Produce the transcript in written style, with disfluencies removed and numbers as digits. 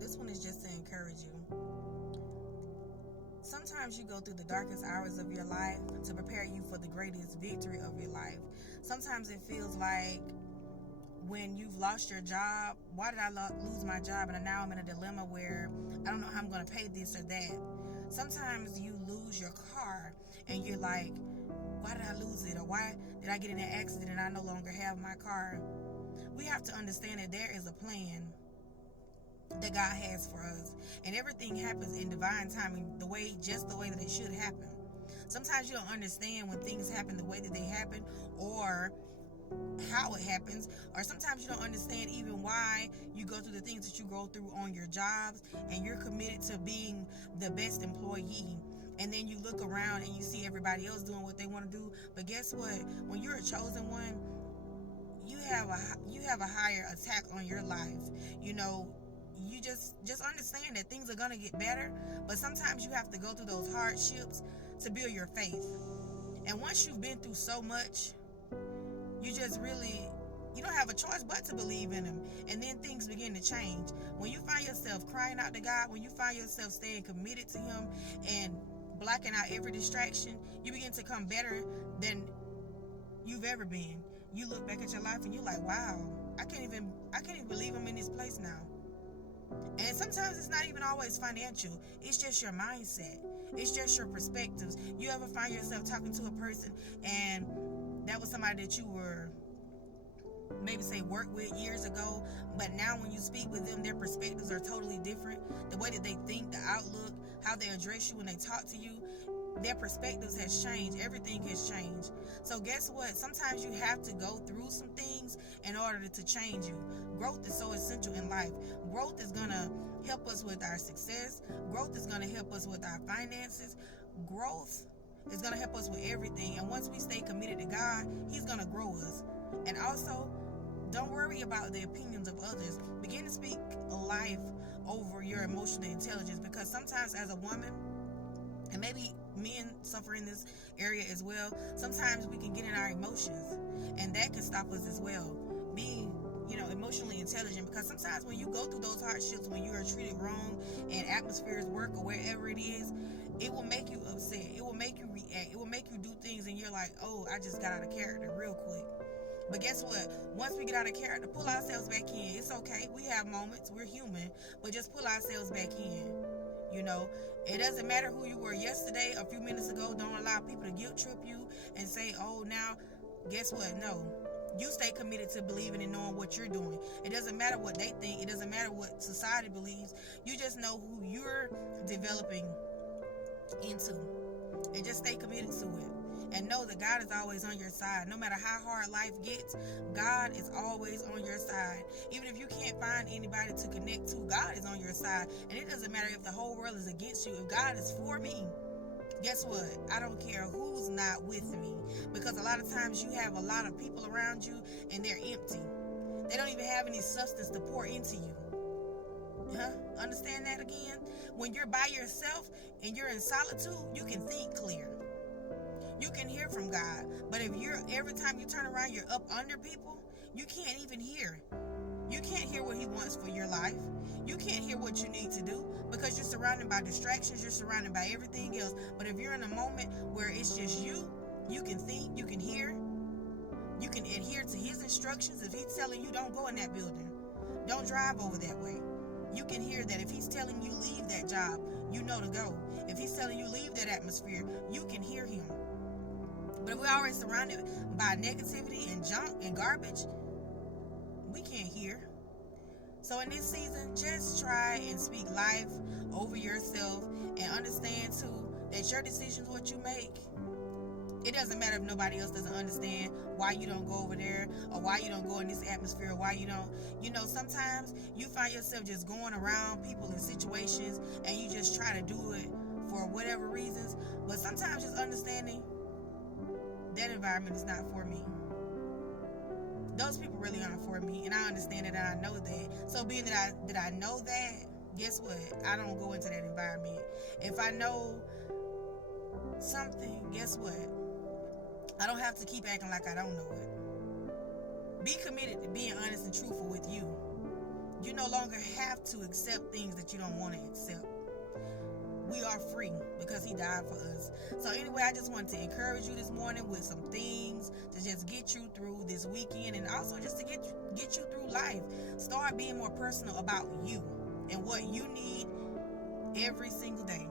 this one is just to encourage you. Sometimes you go through the darkest hours of your life to prepare you for the greatest victory of your life. Sometimes it feels like when you've lost your job, why did I lose my job? And now I'm in a dilemma where I don't know how I'm going to pay this or that. Sometimes you lose your car and you're like, why did I lose it? Or why did I get in an accident and I no longer have my car? We have to understand that there is a plan that God has for us, and everything happens in divine timing, just the way that it should happen. Sometimes you don't understand when things happen the way that they happen, or how it happens, or sometimes you don't understand even why you go through the things that you go through on your jobs, and you're committed to being the best employee, and then you look around and you see everybody else doing what they want to do. But guess what? When you're a chosen one, you have a higher attack on your life. You just understand that things are going to get better, but sometimes you have to go through those hardships to build your faith. And once you've been through so much, you don't have a choice but to believe in him. And then things begin to change. When you find yourself crying out to God, when you find yourself staying committed to him and blocking out every distraction, you begin to come better than you've ever been. You look back at your life and you're like, wow, I can't even believe I'm in this place now. And sometimes it's not even always financial. It's just your mindset. It's just your perspectives. You ever find yourself talking to a person and that was somebody that you were maybe worked with years ago, but now when you speak with them, their perspectives are totally different. The way that they think, the outlook, how they address you when they talk to you, their perspectives has changed. Everything has changed. So guess what? Sometimes you have to go through some things in order to change you. Growth is so essential in life. Growth is going to help us with our success. Growth is going to help us with our finances. Growth is going to help us with everything. And once we stay committed to God, he's going to grow us. And also, don't worry about the opinions of others. Begin to speak life over your emotional intelligence, because sometimes as a woman, and maybe men suffer in this area as well, sometimes we can get in our emotions, and that can stop us as well. Being, emotionally intelligent, because sometimes when you go through those hardships, when you are treated wrong in atmospheres, work, or wherever it is, it will make you upset. It will make you react. It will make you do things, and you're like, oh, I just got out of character real quick. But guess what? Once we get out of character, pull ourselves back in. It's okay. We have moments. We're human. But just pull ourselves back in. It doesn't matter who you were yesterday, a few minutes ago. Don't allow people to guilt trip you and say, oh, now, guess what? No. You stay committed to believing and knowing what you're doing. It doesn't matter what they think. It doesn't matter what society believes. You just know who you're developing into. And just stay committed to it. And know that God is always on your side. No matter how hard life gets, God is always on your side. Even if you can't find anybody to connect to, God is on your side. And it doesn't matter if the whole world is against you. If God is for me, guess what? I don't care who's not with me. Because a lot of times you have a lot of people around you and they're empty. They don't even have any substance to pour into you. Understand that again? When you're by yourself and you're in solitude, you can think clear. You can hear from God. But if every time you turn around, you're up under people, you can't even hear. You can't hear what he wants for your life. You can't hear what you need to do because you're surrounded by distractions. You're surrounded by everything else. But if you're in a moment where it's just you can think, you can hear, you can adhere to his instructions. If he's telling you don't go in that building, don't drive over that way, you can hear that. If he's telling you leave that job, you know to go. If he's telling you leave that atmosphere, you can hear him. But if we're always surrounded by negativity and junk and garbage, we can't hear. So in this season, just try and speak life over yourself and understand too that your decisions, what you make, it doesn't matter if nobody else doesn't understand why you don't go over there or why you don't go in this atmosphere or why you don't. Sometimes you find yourself just going around people in situations and you just try to do it for whatever reasons. But sometimes just understanding that environment is not for me. Those people really aren't for me, and I understand it, and I know that. So being that I know that, guess what? I don't go into that environment. If I know something, guess what? I don't have to keep acting like I don't know it. Be committed to being honest and truthful with you. no longer have to accept things that you don't want to accept. We are free because he died for us. So anyway, I just wanted to encourage you this morning with some things to just get you through this weekend, and also just to get you through life. Start being more personal about you and what you need every single day.